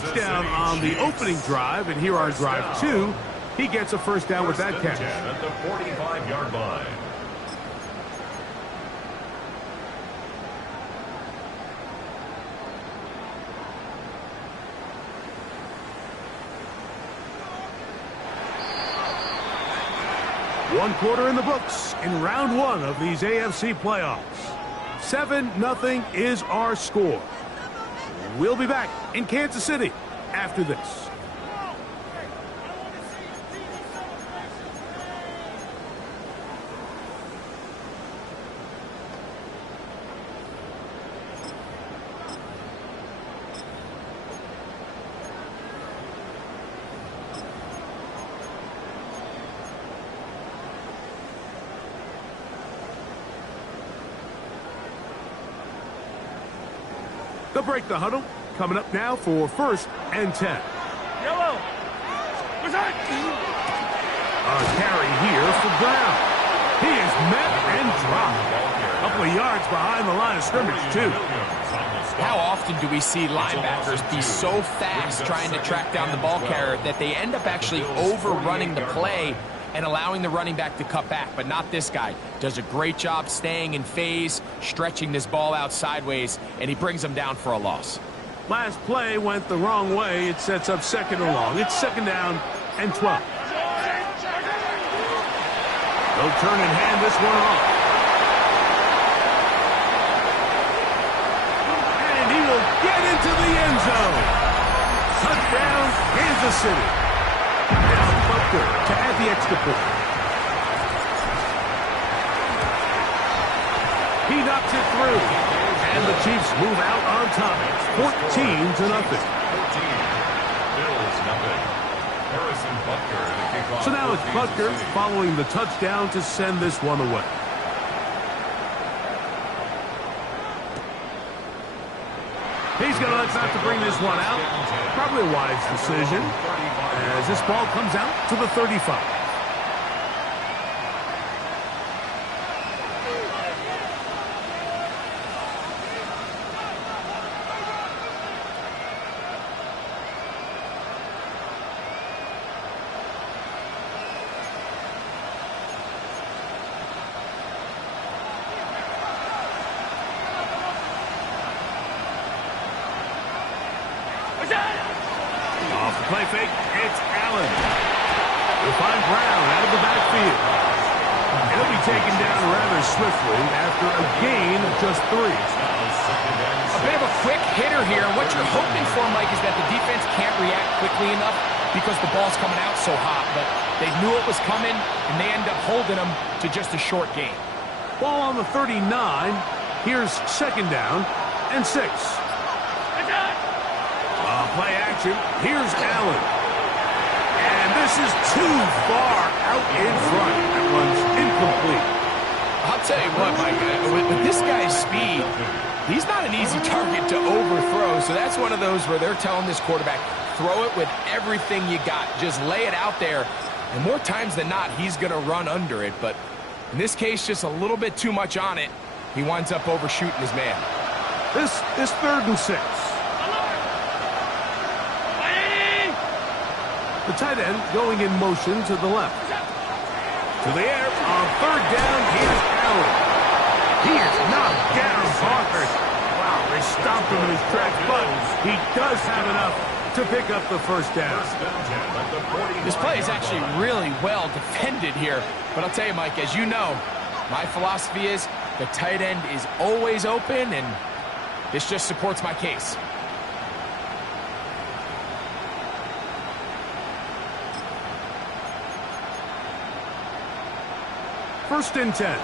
touchdown on the opening drive, and here on drive 2, he gets a first down with that catch. At the 45-yard line. One quarter in the books in round 1 of these AFC playoffs. 7-0 is our score. We'll be back in Kansas City after this. They'll break the huddle. Coming up now for 1st and 10. Yellow. What's that? A carry here for Brown. He is met and dropped. A couple of yards behind the line of scrimmage, too. How often do we see linebackers be so fast trying to track down the ball carrier that they end up actually overrunning the play and allowing the running back to cut back? But not this guy. Does a great job staying in phase, stretching this ball out sideways, and he brings them down for a loss. Last play went the wrong way. It sets up 2nd and long. It's 2nd down and 12. They'll turn and hand this one off. And he will get into the end zone. Touchdown, Kansas City. Now Butker to add the extra point. He knocks it through. And the Chiefs move out on top. 14-0. So now it's Butker following the touchdown to send this one away. He's going to elect not to bring this one out. Probably a wise decision as this ball comes out to the 35. Off the play fake, it's Allen. We'll find Brown out of the backfield. He'll be taken down rather swiftly after a gain of just 3. A bit of a quick hitter here. What you're hoping for, Mike, is that the defense can't react quickly enough because the ball's coming out so hot. But they knew it was coming, and they end up holding them to just a short gain. Ball on the 39. Here's 2nd down and 6. Play action. Here's Allen. And this is too far out in front. That one's incomplete. I'll tell you what, Mike, with this guy's speed, he's not an easy target to overthrow. So that's one of those where they're telling this quarterback, throw it with everything you got. Just lay it out there. And more times than not, he's going to run under it. But in this case, just a little bit too much on it. He winds up overshooting his man. This is 3rd and 6. The tight end going in motion to the left. To the air on 3rd down. Here's Allen. He is knocked down hard. Wow, they stopped him in his tracks, but he does have enough to pick up the 1st down. This play is actually really well defended here. But I'll tell you, Mike, as you know, my philosophy is the tight end is always open, and this just supports my case. First and 10.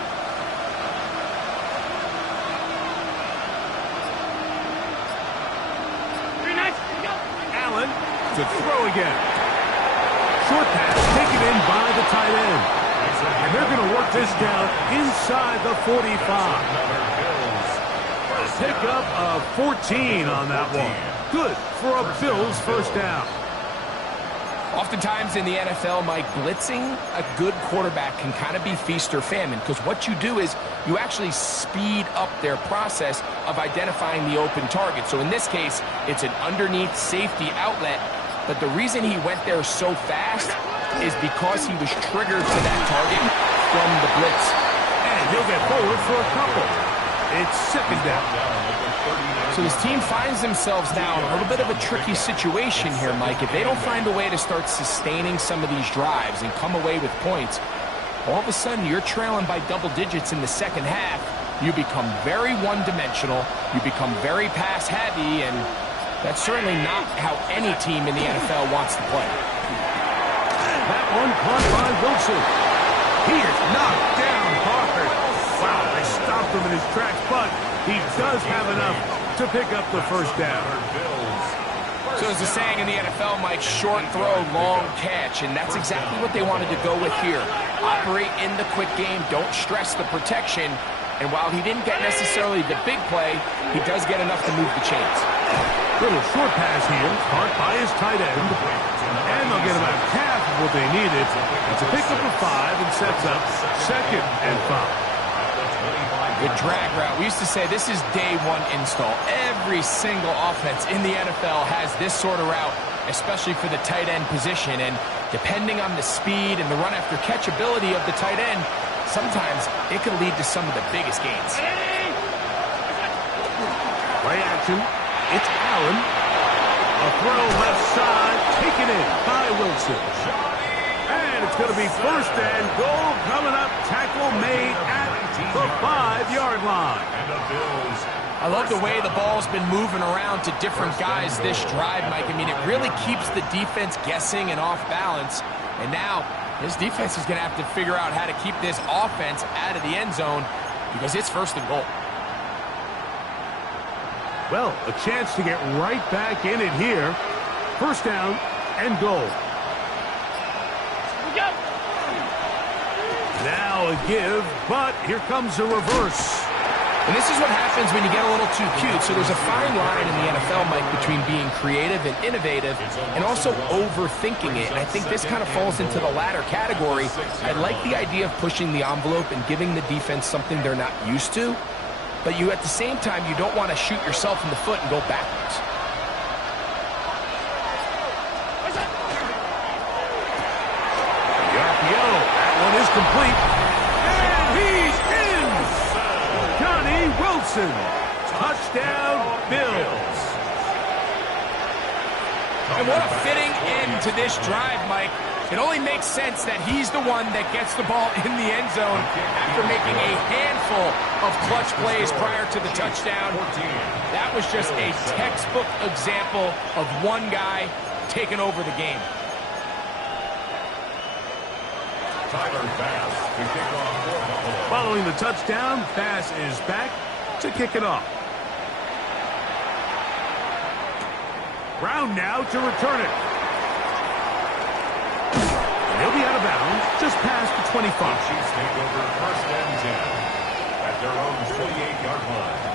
Allen to throw again. Short pass taken in by the tight end. And they're going to work this down inside the 45. A pickup of 14 on that one. Good for a Bills 1st down. Oftentimes in the NFL, Mike, blitzing a good quarterback can kind of be feast or famine, because what you do is you actually speed up their process of identifying the open target. So in this case, it's an underneath safety outlet, but the reason he went there so fast is because he was triggered to that target from the blitz. And he'll get forward for a couple. It's second down. So his team finds themselves now in a little bit of a tricky situation here, Mike. If they don't find a way to start sustaining some of these drives and come away with points, all of a sudden you're trailing by double digits in the second half. You become very one-dimensional. You become very pass-heavy, and that's certainly not how any team in the NFL wants to play. That one caught by Wilson. He is knocked down hard. Wow, they stopped him in his tracks, but he does have enough to pick up the first down. So as the saying in the NFL, Mike, short throw, long catch, and that's exactly what they wanted to go with here. Operate in the quick game, don't stress the protection, and while he didn't get necessarily the big play, he does get enough to move the chains. Little short pass here, caught by his tight end, and they'll get about half of what they needed. It's a pickup of 5 and sets up 2nd and 5. The drag route. We used to say this is day one install. Every single offense in the NFL has this sort of route, especially for the tight end position. And depending on the speed and the run after catch ability of the tight end, sometimes it can lead to some of the biggest gains. Play action. It's Allen. A throw left side, taken in by Wilson. And it's going to be first and goal coming up. Tackle made at the 5-yard line. I love the way the ball's been moving around to different guys this drive, Mike. I mean, it really keeps the defense guessing and off balance. And now this defense is going to have to figure out how to keep this offense out of the end zone because it's first and goal. Well, a chance to get right back in it here. First down and goal. Now a give, but here comes a reverse. And this is what happens when you get a little too cute. So there's a fine line in the NFL, Mike, between being creative and innovative and also overthinking it. And I think this kind of falls into the latter category. I like the idea of pushing the envelope and giving the defense something they're not used to. But you, at the same time, you don't want to shoot yourself in the foot and go backwards. The RPO, that one is complete. And he's in! Johnny Wilson. Touchdown, Bills. And what a fitting end to this drive, Mike. It only makes sense that he's the one that gets the ball in the end zone after making a handful of clutch plays prior to the touchdown. That was just a textbook example of one guy taking over the game. Following the touchdown, Bass is back to kick it off. Brown now to return it. He'll be out of bounds just past the 25. Chiefs take over first and 10 at their own 28-yard line.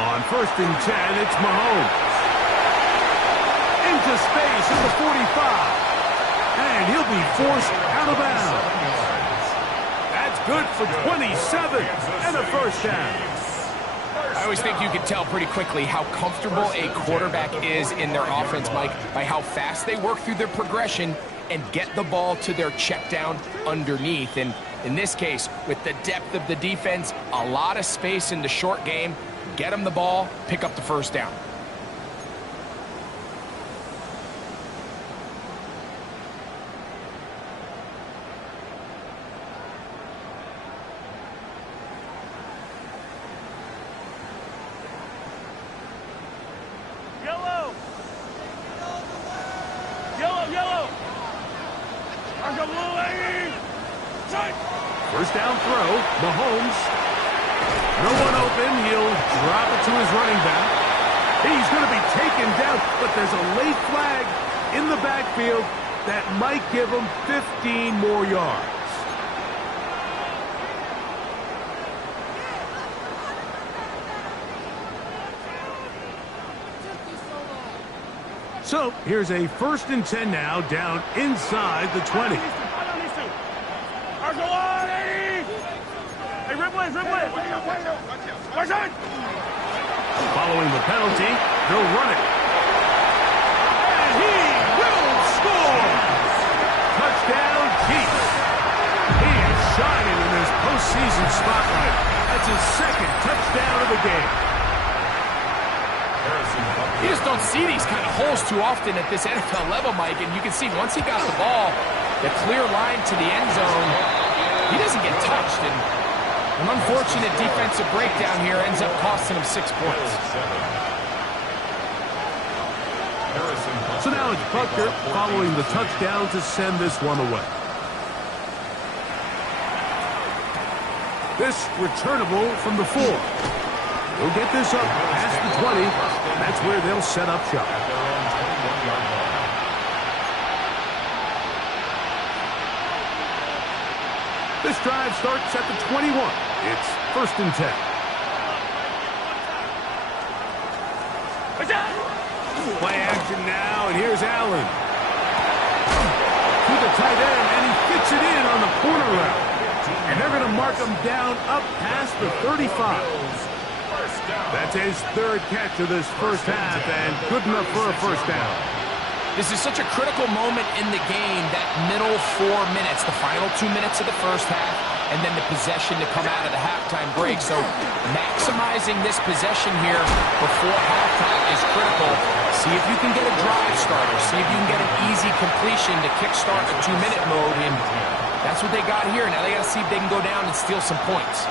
On first and 10, it's Mahomes. Into space at the 45. And he'll be forced out of bounds. That's good for 27 and a first down. I always think you can tell pretty quickly how comfortable a quarterback is in their offense, Mike, by how fast they work through their progression and get the ball to their check down underneath. And in this case, with the depth of the defense, a lot of space in the short game, get them the ball, pick up the first down. First down throw, Mahomes. No one open. He'll drop it to his running back. He's going to be taken down, but there's a late flag in the backfield that might give him 15 more yards. So here's a 1st and 10 now, down inside the 20. Following the penalty, they'll run it. And he will score! Touchdown, Chiefs. He is shining in this postseason spotlight. That's his 2nd touchdown of the game. You just don't see these kind of holes too often at this NFL level, Mike, and you can see once he got the ball, the clear line to the end zone, he doesn't get touched, and an unfortunate defensive breakdown here ends up costing him 6 points. So now it's Butker following the touchdown to send this one away. This returnable from the 4. They'll get this up past the 20. That's where they'll set up shop. This drive starts at the 21. It's 1st and 10. Play action now, and here's Allen. To the tight end, and he fits it in on the corner route. And they're going to mark him down up past the 35. That's his 3rd catch of this first half, and good enough for a 1st down. This is such a critical moment in the game, that middle 4 minutes, the final 2 minutes of the first half, and then the possession to come out of the halftime break. So maximizing this possession here before halftime is critical. See if you can get a drive starter. See if you can get an easy completion to kickstart a 2-minute mode, and that's what they got here. Now they got to see if they can go down and steal some points.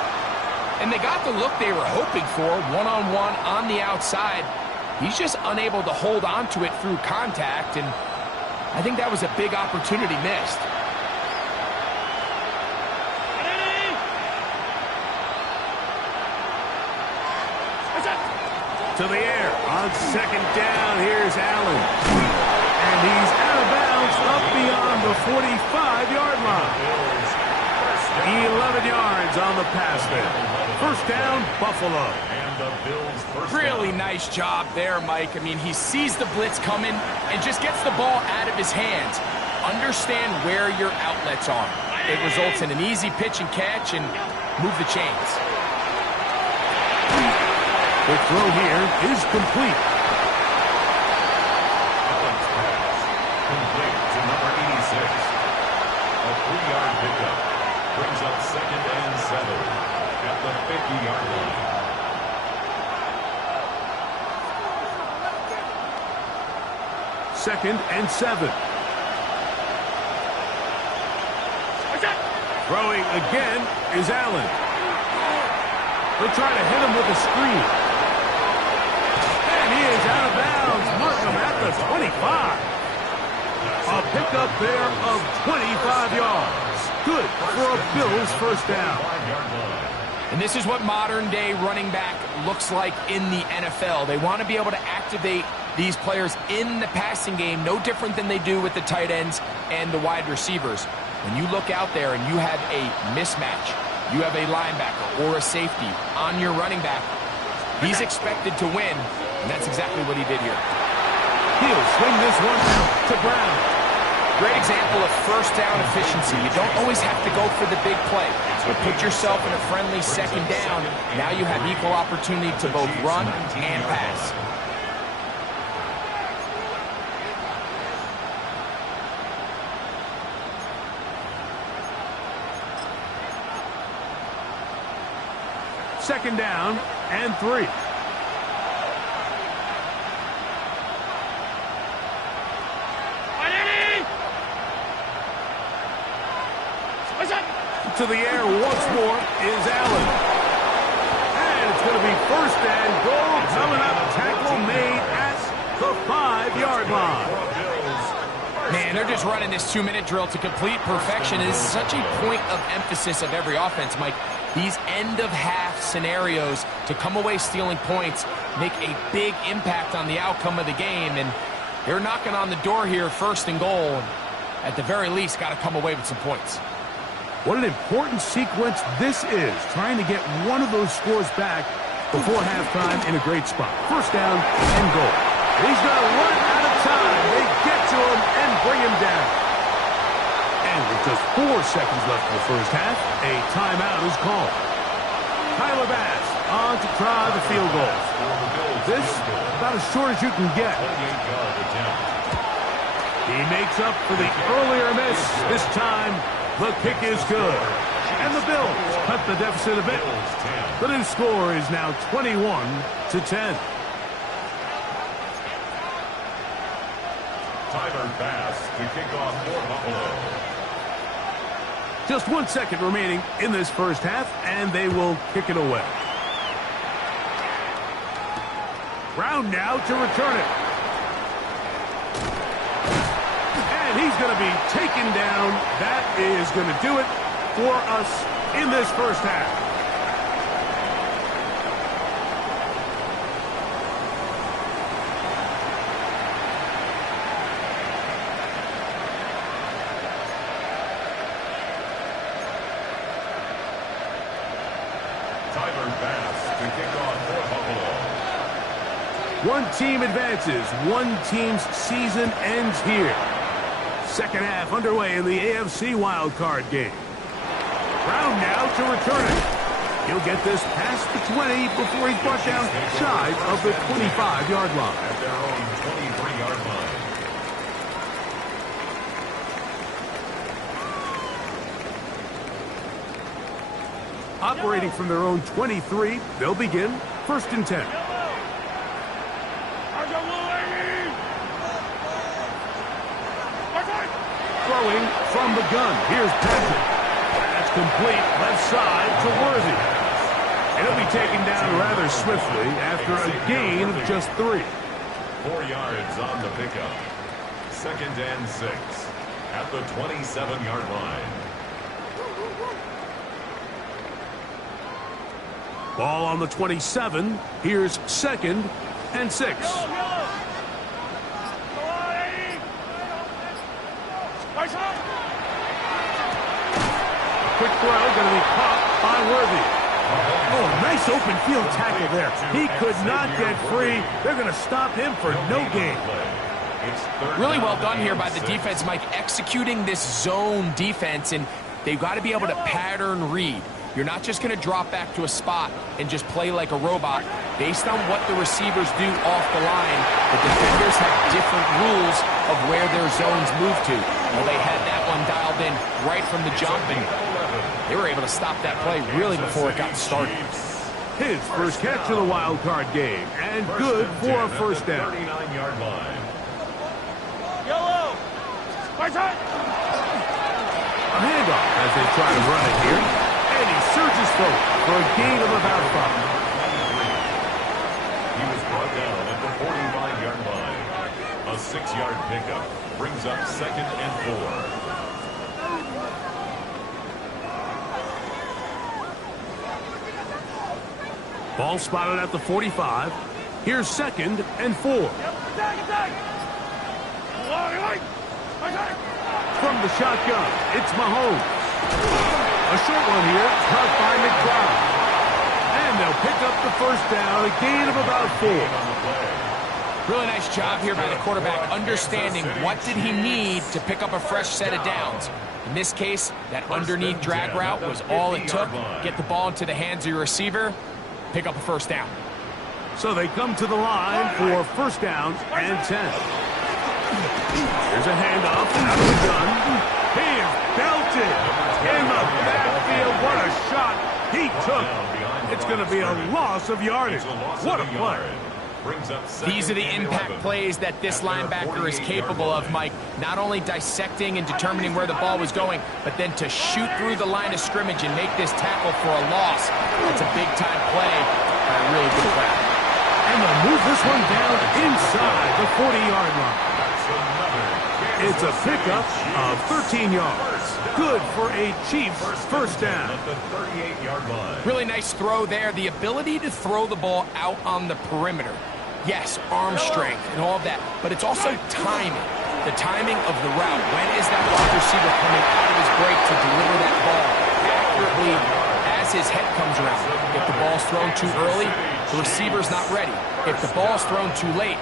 And they got the look they were hoping for, one-on-one on the outside. He's just unable to hold on to it through contact, and I think that was a big opportunity missed. To the air on 2nd down. Here's Allen. And he's out of bounds up beyond the 45-yard line. 11 yards on the pass there. 1st down, Buffalo. Really nice job there, Mike. I mean, he sees the blitz coming and just gets the ball out of his hands. Understand where your outlets are. It results in an easy pitch and catch and move the chains. The throw here is complete. Complete to number 86. A 3-yard pickup brings up 2nd and 7 at the 50-yard line. Second and 7. Throwing again is Allen. They'll try to hit him with a screen. And he is out of bounds. Mark him at the 25. A pickup there of 25 yards. Good for a Bills 1st down. And this is what modern-day running back looks like in the NFL. They want to be able to activate these players in the passing game, no different than they do with the tight ends and the wide receivers. When you look out there and you have a mismatch, you have a linebacker or a safety on your running back, he's expected to win, and that's exactly what he did here. He'll swing this one out to Brown. Great example of 1st down efficiency. You don't always have to go for the big play, but put yourself in a friendly 2nd down. Now you have equal opportunity to both run and pass. Second down and 3. To the air once more is Allen. And it's going to be 1st and goal coming up. Tackle made at the 5-yard line. Man, they're just running this 2-minute drill to complete perfection. It is such a point of emphasis of every offense, Mike. These end-of-half scenarios to come away stealing points make a big impact on the outcome of the game, and they're knocking on the door here, 1st and goal. At the very least, got to come away with some points. What an important sequence this is, trying to get one of those scores back before halftime in a great spot. 1st down and goal. He's going to run out of time. They get to him and bring him down. And with just 4 seconds left in the first half, a timeout is called. Tyler Bass on to try the field goal. This about as short as you can get. He makes up for the earlier miss. This time, the kick is good. And the Bills cut the deficit a bit. The new score is now 21-10. Tyler Bass to kick off for Buffalo. Just 1 second remaining in this first half, and they will kick it away. Brown now to return it. And he's going to be taken down. That is going to do it for us in this first half. Tyler Bass to kick off for Buffalo. One team advances. One team's season ends here. Second half underway in the AFC wildcard game. Brown now to return it. He'll get this past the 20 before he's brought down shy of the 25-yard line. At their own 23-yard line. Operating from their own 23, they'll begin 1st and 10. Throwing from the gun. Here's Patrick. That's complete. Left side to Worthy. And he'll be taken down rather swiftly after a gain of just 3. 4 yards on the pickup. 2nd and 6 at the 27-yard line. Ball on the 27. Here's 2nd and 6. Quick throw, going to be caught by Worthy. Oh, nice open field tackle there. He could not get free. They're going to stop him for no gain. Really well done here by the defense, Mike, executing this zone defense, and they've got to be able to pattern read. You're not just going to drop back to a spot and just play like a robot. Based on what the receivers do off the line, the defenders have different rules of where their zones move to. Well, they had that one dialed in right from the jump, and they were able to stop that play really before it got started. His first catch of the wild card game, and good for a 1st down. 39-yard line. Yellow! A handoff as they try to run it here. And he surges forward for a gain of about 5. He was brought down at the 45-yard line. A 6-yard pickup brings up 2nd and 4. Ball spotted at the 45. Here's 2nd and 4. From the shotgun, it's Mahomes. A short one here, caught by McBride. And they'll pick up the 1st down, a gain of about 4. Really nice job here by the quarterback, understanding what did he need to pick up a fresh set of downs. In this case, that underneath drag route was all it took. Get the ball into the hands of your receiver, pick up a 1st down. So they come to the line for 1st down and 10. Here's a handoff out of the gun. He is belted in the backfield. What a shot he took. It's going to be a loss of yardage. What a play. These are the impact plays that this linebacker is capable of, Mike. Not only dissecting and determining where the ball was going, but then to shoot through the line of scrimmage and make this tackle for a loss. That's a big-time play by a really good play. And they'll move this one down inside the 40-yard line. That's another It's a pickup of 13 yards. Good for a Chiefs first down. At the 38-yard line. Really nice throw there. The ability to throw the ball out on the perimeter. Yes, arm strength and all of that, but it's also timing. The timing of the route. When is that wide receiver coming out of his break to deliver that ball accurately as his head comes around? If the ball's thrown too early, the receiver's not ready. If the ball's thrown too late,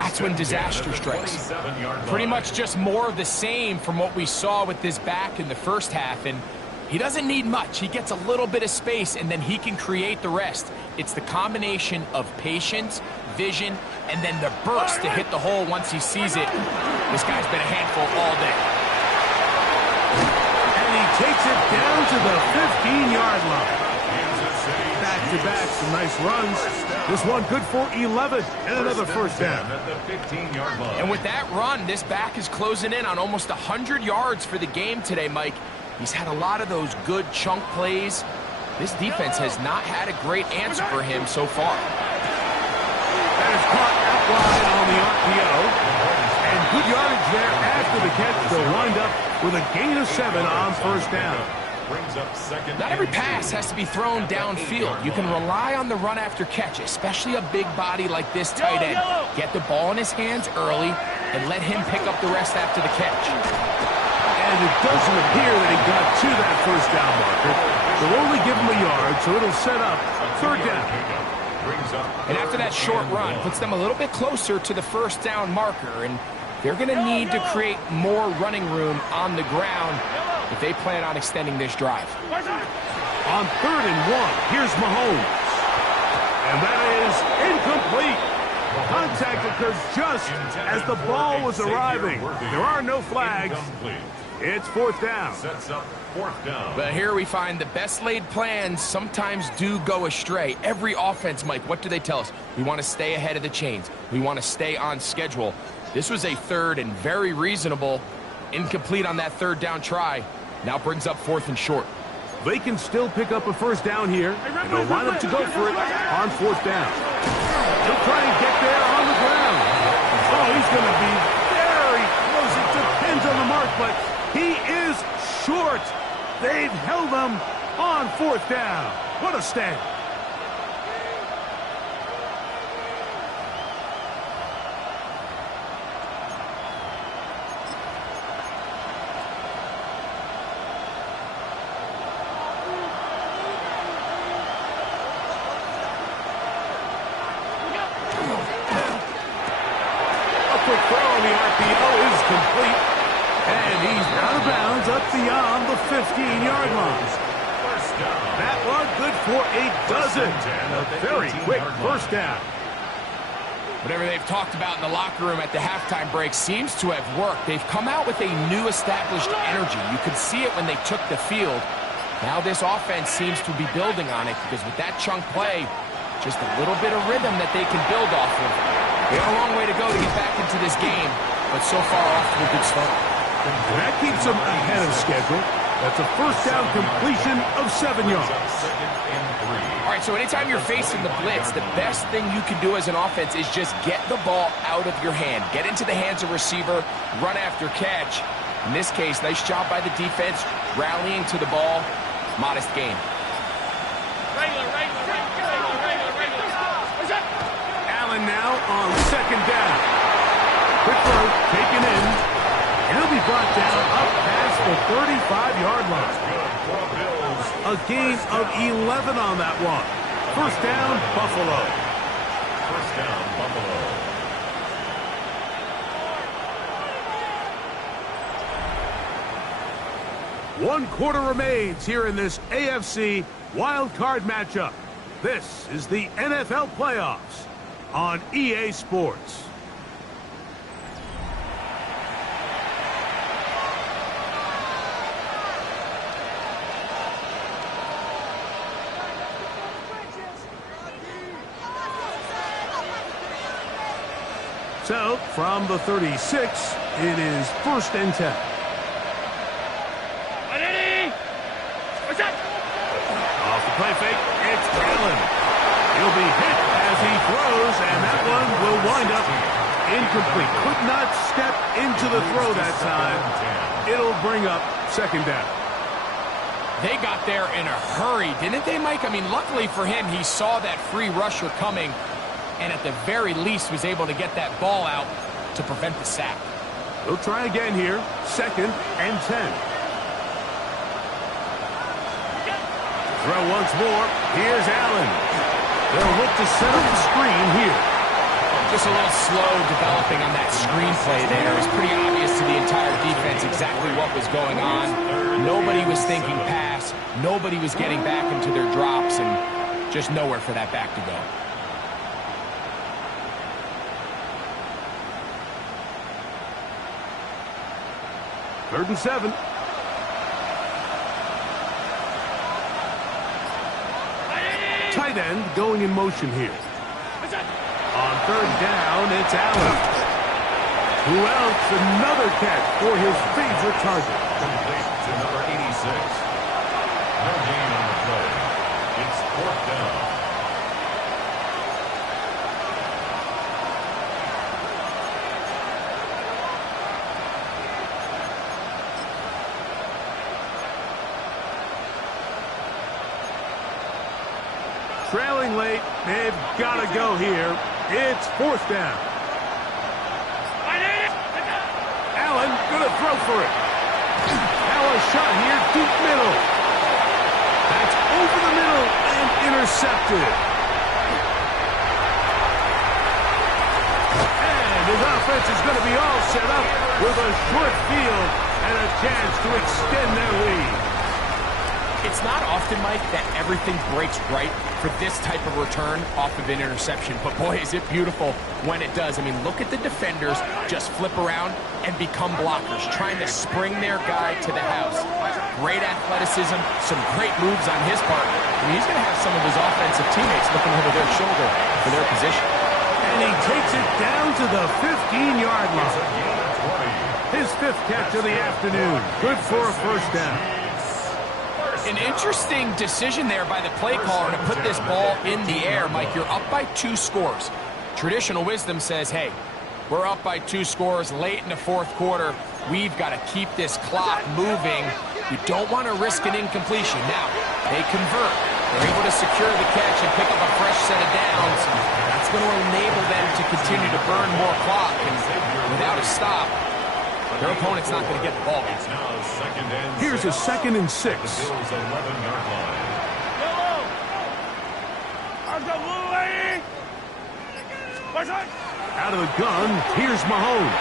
that's when disaster strikes. Pretty much just more of the same from what we saw with this back in the first half, and he doesn't need much. He gets a little bit of space, and then he can create the rest. It's the combination of patience, vision, and then the burst to hit the hole once he sees it. This guy's been a handful all day. And he takes it down to the 15-yard line. Back-to-back, some nice runs. This one good for 11 and another first down. At the 15-yard line. And with that run, this back is closing in on almost 100 yards for the game today, Mike. He's had a lot of those good chunk plays. This defense has not had a great answer for him so far. That is caught out wide on the RPO. And good yardage there after the catch. They'll wind up with a gain of 7 on first down. Brings up second. Not every pass has to be thrown downfield. You can rely on the run after catch, especially a big body like this tight end. Get the ball in his hands early and let him pick up the rest after the catch. And it doesn't appear that he got to that first down marker. They'll only give him a yard, so it'll set up third down. And after that short run, puts them a little bit closer to the first down marker, and they're going to need to create more running room on the ground if they plan on extending this drive. On 3rd and 1, here's Mahomes. And that is incomplete. Contact occurs just as the ball was arriving. There are no flags. It's 4th down. Sets up 4th down. But here we find the best laid plans sometimes do go astray. Every offense, Mike, what do they tell us? We want to stay ahead of the chains. We want to stay on schedule. This was a 3rd and very reasonable. Incomplete on that 3rd down try. Now brings up 4th and short. They can still pick up a first down here, and they'll line up to go for it on 4th down. He'll try and get there on the ground. Oh, he's going to be very close. It depends on the mark, but he is short. They've held him on 4th down. What a stand. Quick throw on the RPO is complete. And he's out of bounds up beyond the 15-yard line. That one good for a dozen. And a very quick first down. Whatever they've talked about in the locker room at the halftime break seems to have worked. They've come out with a new established energy. You could see it when they took the field. Now this offense seems to be building on it because with that chunk play, just a little bit of rhythm that they can build off of. They have a long way to go to get back into this game, but so far off to a good start. That keeps them ahead of schedule. That's a first down completion of 7 yards. All right, so anytime you're facing the blitz, the best thing you can do as an offense is just get the ball out of your hand. Get into the hands of receiver, run after catch. In this case, nice job by the defense, rallying to the ball. Modest gain. Allen now on 2nd down. Quick throw taken in. brought down up past the 35-yard line. A gain of 11 on that one. First down, Buffalo. First down, Buffalo. One quarter remains here in this AFC wild card matchup. This is the NFL playoffs on EA Sports. So, from the 36, it is 1st and 10. Off the play fake, it's Allen. He'll be hit as he throws, and that one will wind up incomplete. Could not step into the throw that time. It'll bring up 2nd down. They got there in a hurry, didn't they, Mike? I mean, luckily for him, he saw that free rusher coming, and at the very least was able to get that ball out to prevent the sack. They'll try again here, 2nd and 10. Throw once more. Here's Allen. They'll look to set up the screen here. Just a little slow developing on that screenplay there. It was pretty obvious to the entire defense exactly what was going on. Nobody was thinking pass. Nobody was getting back into their drops, and just nowhere for that back to go. Third and 7. Tight end going in motion here. On 3rd down, it's Allen. Who else? Another catch for his favorite target. Complete to number 86. No gain on the play. It's 4th down. Trailing late, they've got to go here. It's 4th down. Allen gonna throw for it. Now a shot here, deep middle. That's over the middle and intercepted. And his offense is going to be all set up with a short field and a chance to extend their lead. It's not often, Mike, that everything breaks right for this type of return off of an interception. But, boy, is it beautiful when it does. I mean, look at the defenders just flip around and become blockers, trying to spring their guy to the house. Great athleticism, some great moves on his part. I mean, he's going to have some of his offensive teammates looking over their shoulder for their position. And he takes it down to the 15-yard line. His 5th catch of the afternoon. Good for a 1st down. An interesting decision there by the play caller to put this ball in the air. Mike, you're up by 2 scores. Traditional wisdom says, hey, we're up by 2 scores late in the 4th quarter. We've got to keep this clock moving. You don't want to risk an incompletion. Now, they convert. They're able to secure the catch and pick up a fresh set of downs. That's going to enable them to continue to burn more clock. And without a stop, their opponent's not going to get the ball back. Here's a 2nd and 6. Out of the gun, here's Mahomes.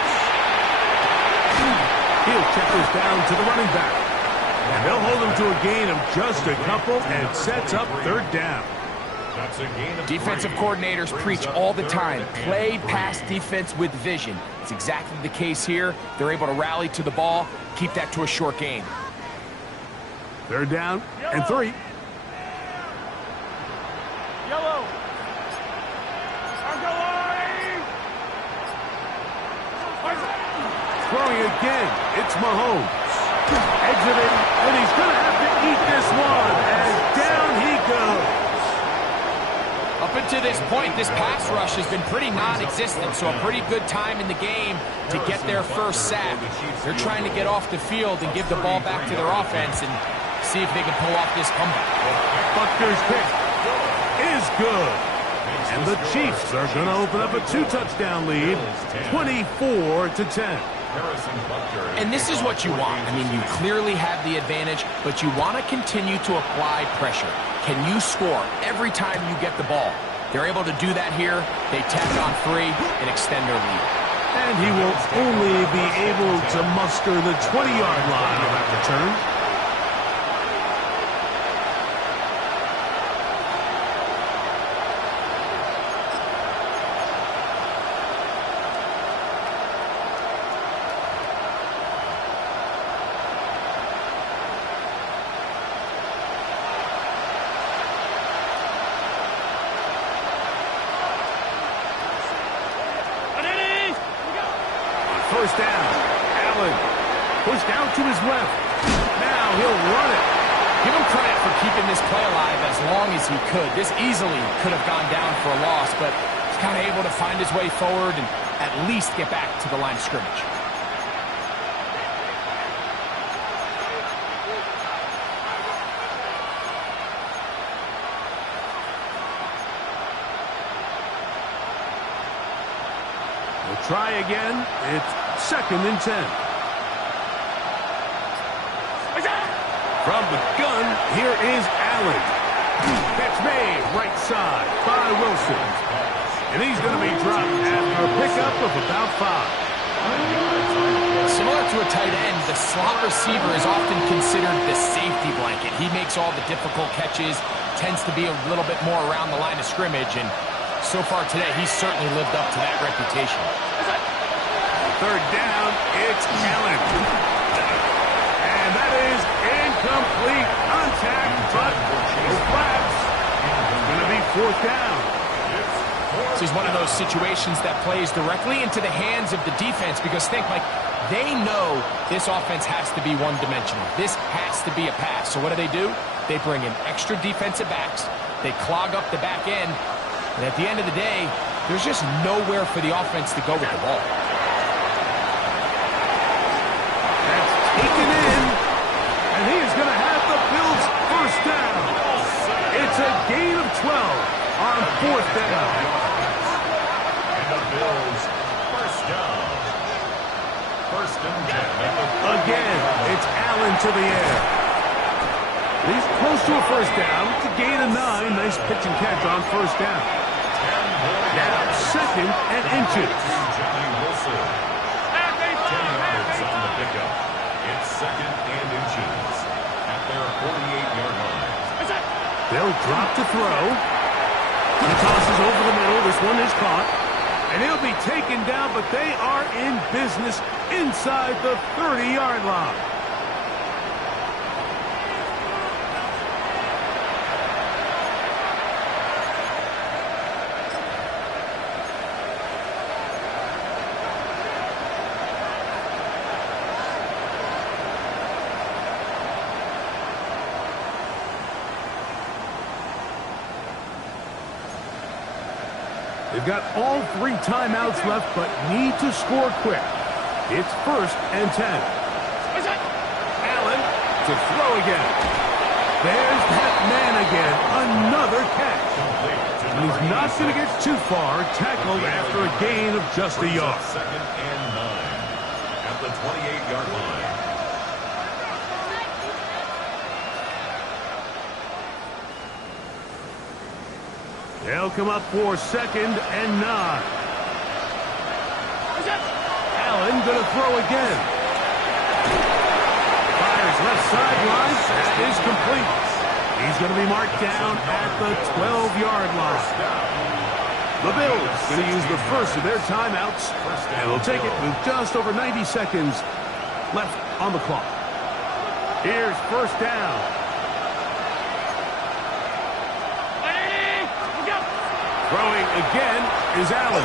He'll check this down to the running back. And they'll hold him to a gain of just a couple and sets up 3rd down. Defensive coordinators preach all the time, play pass defense with vision. It's exactly the case here. They're able to rally to the ball, keep that to a short gain. 3rd down and 3. Yellow. Throwing again, it's Mahomes. Exiting, and he's going to have to eat this one, and down he goes. Up until this point, this pass rush has been pretty non-existent, so a pretty good time in the game to get their first sack. They're trying to get off the field and give the ball back to their offense and see if they can pull off this comeback. Buckner's kick is good. And the Chiefs are going to open up a 2-touchdown lead, 24-10. And this is what you want. I mean, you clearly have the advantage, but you want to continue to apply pressure. Can you score every time you get the ball? They're able to do that here. They tack on 3 and extend their lead. And he will only be able to muster the 20-yard line on that return. First down. Allen pushed out to his left. Now he'll run it. Give him credit for keeping this play alive as long as he could. This easily could have gone down for a loss, but he's kind of able to find his way forward and at least get back to the line of scrimmage. We'll try again. It's 2nd and 10. From the gun, here is Allen. Catch made right side by Wilson. And he's going to be dropped after a pickup of about 5. Similar to a tight end, the slot receiver is often considered the safety blanket. He makes all the difficult catches, tends to be a little bit more around the line of scrimmage, and so far today, he's certainly lived up to that reputation. 3rd down, it's Allen. And that is incomplete contact, but no flags. It's going to be 4th down. This is one of those situations that plays directly into the hands of the defense because think, Mike, they know this offense has to be one-dimensional. This has to be a pass. So what do? They bring in extra defensive backs. They clog up the back end. And at the end of the day, there's just nowhere for the offense to go with the ball. That's taken in, and he is going to have the Bills' first down. It's a gain of 12 on 4th down. And the Bills' first down. 1st and 10. Again, it's Allen to the air. He's close to a first down. It's a gain of 9. Nice pitch and catch on 1st down. Now 2nd and inches. 10 yards on the pickup. It's 2nd and inches at their 48-yard line. They'll drop to throw. He tosses over the middle. This one is caught. And he'll be taken down, but they are in business inside the 30-yard line. They've got all 3 timeouts left, but need to score quick. It's 1st and 10. Allen to throw again. There's that man again. Another catch. And he's not going to get too far. Tackled after a gain of just a yard. 2nd and 9 at the 28-yard line. They'll come up for 2nd and 9. Allen going to throw again. Fires left sideline. That is complete. He's going to be marked down at the 12-yard line. The Bills going to use the first of their timeouts, and they'll take it with just over 90 seconds left on the clock. Here's 1st down. Throwing again is Allen.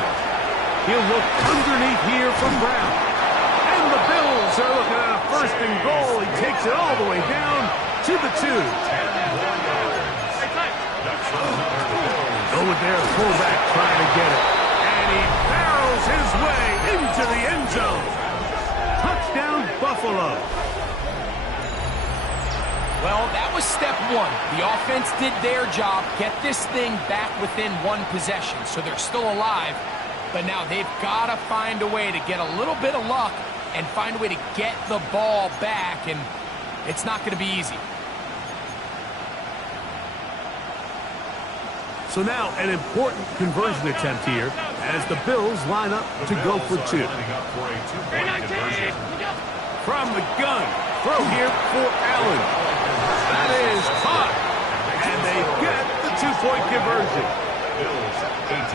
He'll look underneath here from Brown. And the Bills are looking at a 1st and goal. He takes it all the way down to the 2. Go with their fullback trying to get it. And he barrels his way into the end zone. Touchdown, Buffalo. Well, that was step 1. The offense did their job, get this thing back within 1 possession, so they're still alive. But now they've got to find a way to get a little bit of luck and find a way to get the ball back, and it's not going to be easy. So now an important conversion attempt here as the Bills line up to go for two. From the gun, throw here for Allen. That is caught, and they get the two-point conversion.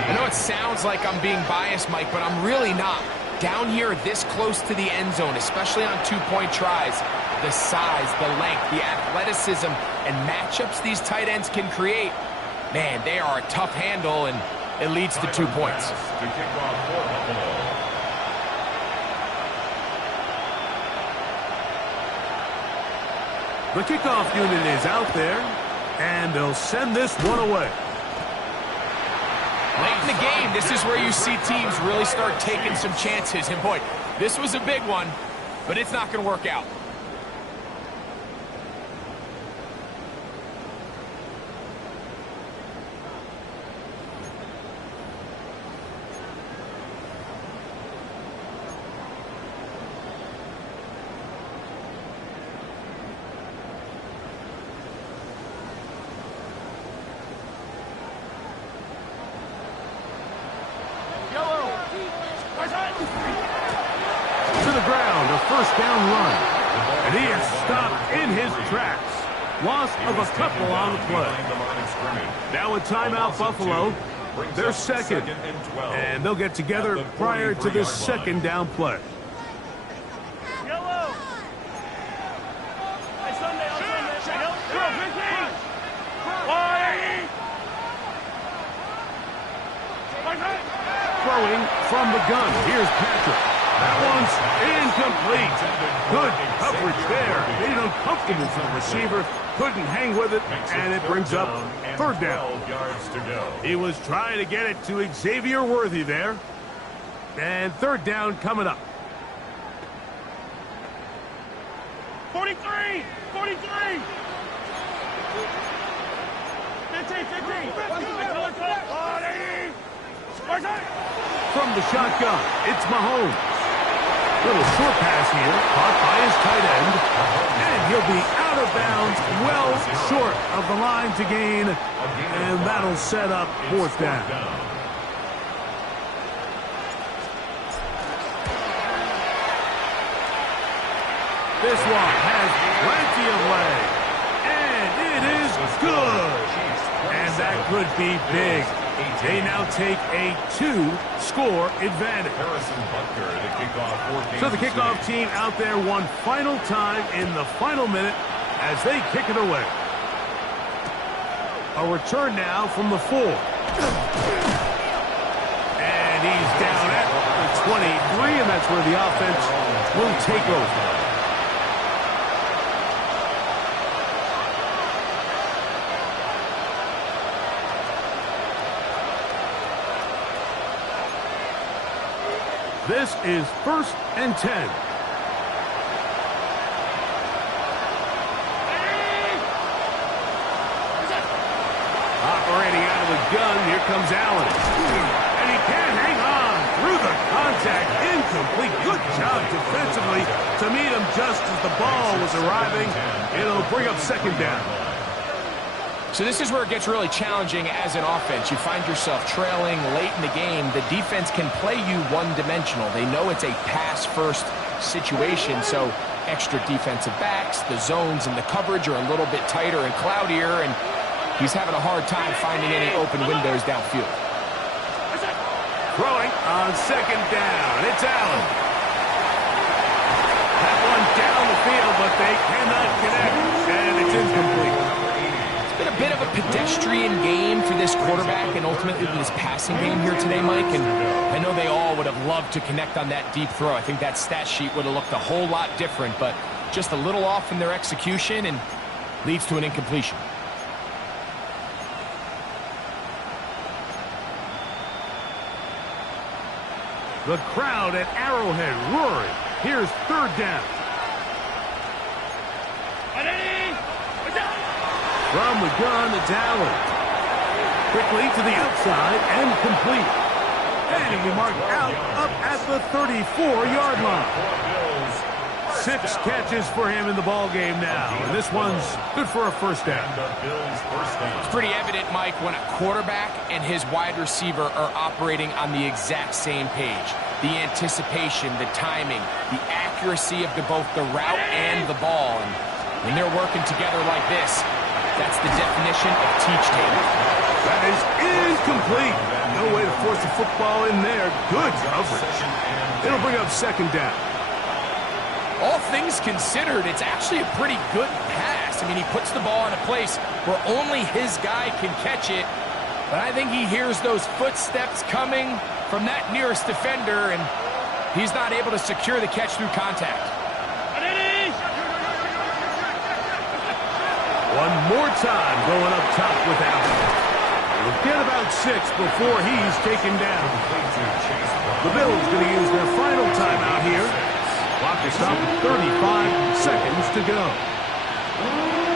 I know it sounds like I'm being biased, Mike, but I'm really not. Down here this close to the end zone, especially on two-point tries, the size, the length, the athleticism, and matchups these tight ends can create, man, they are a tough handle, and it leads to 2 points. The kickoff unit is out there, and they'll send this one away. Late in the game, this is where you see teams really start taking some chances. And boy, this was a big one, but it's not going to work out. To the ground, a first down run. And he is stopped in his tracks. Loss of a couple on the play. Now a timeout, Buffalo. They're second. And they'll get together prior to this second down play. Throwing from the gun. Here's Patrick. That one's incomplete. Good coverage there. Made it uncomfortable for the receiver. Couldn't hang with it, and it brings up third down. He was trying to get it to Xavier Worthy there. And third down coming up. 43! 43! 50! From the shotgun, it's Mahomes. Little short pass here, caught by his tight end. And he'll be out of bounds, well short of the line to gain. And that'll set up fourth down. This one has plenty of leg. And it is good. And that could be big. They now take a 2-score advantage. So the kickoff team out there one final time in the final minute as they kick it away. A return now from the 4. And he's down at the 23, and that's where the offense will take over. This is 1st and 10. Operating out of the gun, here comes Allen. And he can't hang on through the contact. Incomplete. Good job defensively to meet him just as the ball was arriving. It'll bring up second down. So this is where it gets really challenging as an offense. You find yourself trailing late in the game. The defense can play you one-dimensional. They know it's a pass-first situation, so extra defensive backs, the zones and the coverage are a little bit tighter and cloudier, and he's having a hard time finding any open windows downfield. Throwing on second down. It's Allen. That one down the field, but they cannot connect, and it's incomplete. Been a bit of a pedestrian game for this quarterback and ultimately this passing game here today, Mike, and I know they all would have loved to connect on that deep throw. I think that stat sheet would have looked a whole lot different, but just a little off in their execution and leads to an incompletion. The crowd at Arrowhead roaring. Here's third down. From the gun, it's Allen. Quickly to the outside and complete. And he'll be marked out up at the 34-yard line. 6 catches for him in the ball game now. And this one's good for a first down. It's pretty evident, Mike, when a quarterback and his wide receiver are operating on the exact same page. The anticipation, the timing, the accuracy of both the route and the ball. And when they're working together like this, that's the definition of teach tape. That is incomplete. No way to force the football in there. Good coverage. It'll bring up second down. All things considered, it's actually a pretty good pass. I mean, he puts the ball in a place where only his guy can catch it. But I think he hears those footsteps coming from that nearest defender, and he's not able to secure the catch through contact. One more time going up top with Allen. He'll get about 6 before he's taken down. The Bills going to use their final timeout here. Clock is stopped at 35 seconds to go.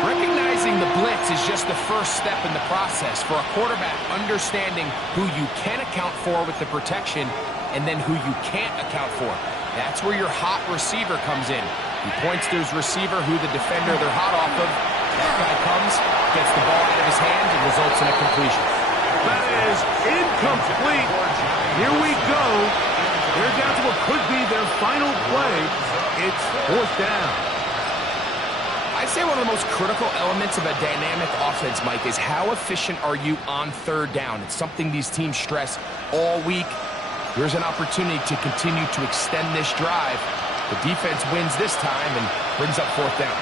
Recognizing the blitz is just the first step in the process for a quarterback, understanding who you can account for with the protection and then who you can't account for. That's where your hot receiver comes in. He points to his receiver, who the defender they're hot off of. That guy comes, gets the ball out of his hands, and results in a completion. That is incomplete. Here we go. They're down to what could be their final play. It's fourth down. I'd say one of the most critical elements of a dynamic offense, Mike, is how efficient are you on third down. It's something these teams stress all week. Here's an opportunity to continue to extend this drive. The defense wins this time and brings up fourth down.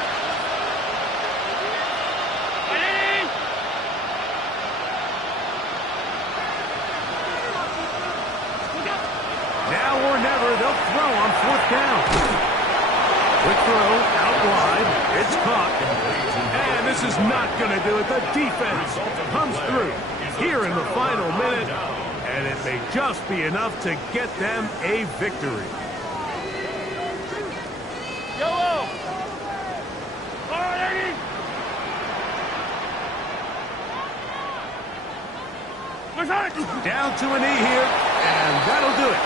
Now or never, they'll throw on fourth down. Quick throw, out wide, it's caught. And this is not going to do it. The defense comes through here in the final minute, and it may just be enough to get them a victory. Yellow! Down to a knee here, and that'll do it.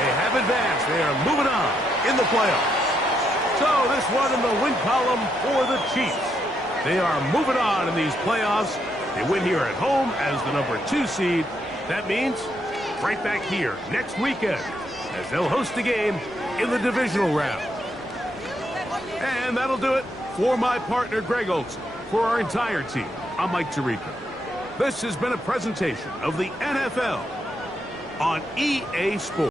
They have advanced. They are moving on in the playoffs. So this one in the win column for the Chiefs. They are moving on in these playoffs. They win here at home as the number 2 seed. That means right back here next weekend as they'll host a game in the divisional round. And that'll do it for my partner, Greg Olson. For our entire team, I'm Mike Tirico. This has been a presentation of the NFL on EA Sports.